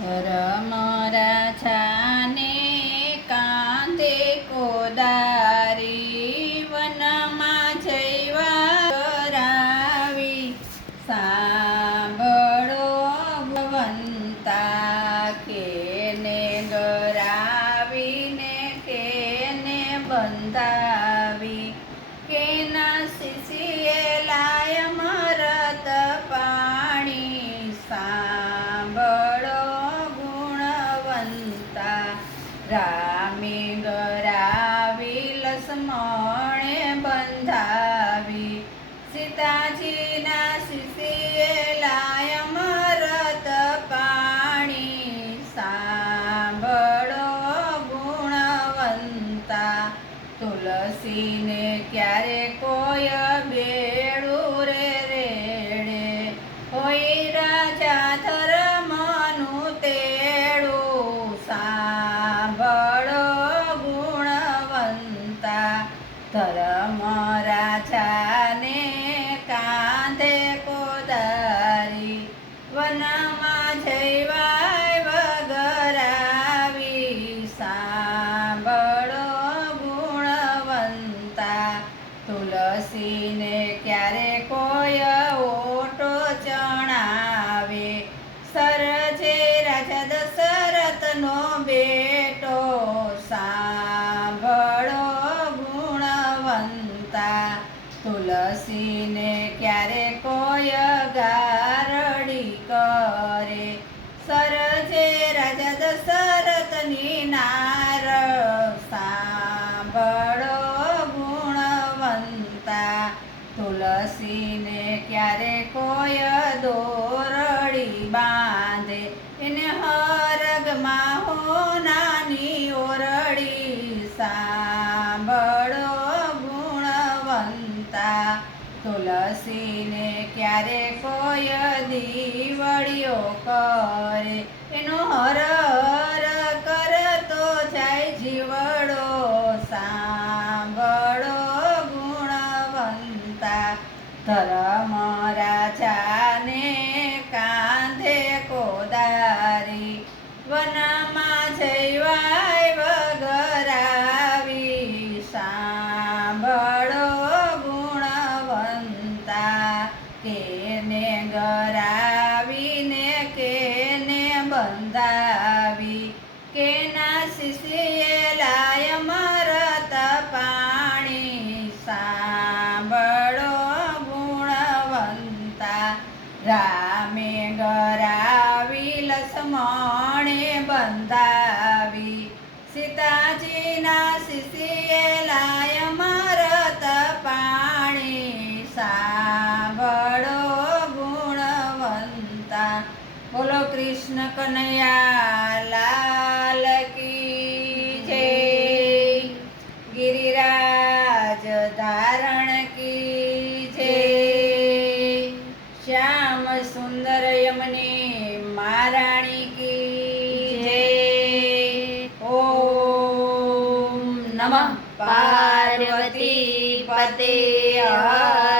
ધર્મ રાજાને કાંધે કોદારી વનમાં જઈવા કરાવી સાંભળો ભગવંતા કેને ગરાવીને કેને બંધાવી કેના શિશિએ લાય મરત પાણી સાંભળો ગુણવંતા રામે ગરાવી લક્ષ્મણે બંધાવી સીતાજીના શિશિએ લાય મરત પાણી સાંભળો ગુણવંતા તુલસીને ક્યારે કોઈ બેડું રે રેડે હોય રાજા ધર્મનું તેડું સાંભળો ગુણવંતા ધર્મ રાજાને કાંધે કોદારી વનમાં જઈવાય વગરાવી સાંભળો ગુણવંતા તુલસીને ક્યારે કોઈ ઓટો ચણાવે સરજે રાજા દશરથનો બેટો સાંભળો ગુણવંતા તુલસીને ક્યારે કોઈ ગારડી કરે સરજે રાજા દશરથની નાર સાંભળો ગુણવંતા તુલસીને ક્યારે કોઈ દોરડી બાંધે એને હરગમાં હો નાની ઓરડી સાંભળો ગુણવંતા તુલસીને ક્યારે કોઈ દીવડીઓ કરે એનો હર હર કરતો જાય જીવડો સાંભળો ગુણવંતા ધર્મ રાજાને કાંધે કોદારી વનમાં જઈવાય વગરાવી સાંભળો ગુણવંતા કેને ગરાવીને કેને બંધાવી કેના શિશિએ લાય મરત પાણી સાંભળો ગુણવંતા રામે ગરાવી લક્ષ્મણે બંધાવી સીતાજીના શિશિએ લાય મરત પાણી સાંભળો ગુણવંતા બોલો કૃષ્ણ કનૈયા લાલ કી જય ગિરિરાજ ધારણ કી જય શ્યામ સુંદર યમને મહારાણી કી જય ઓમ નમઃ પાર્વતી પતે હર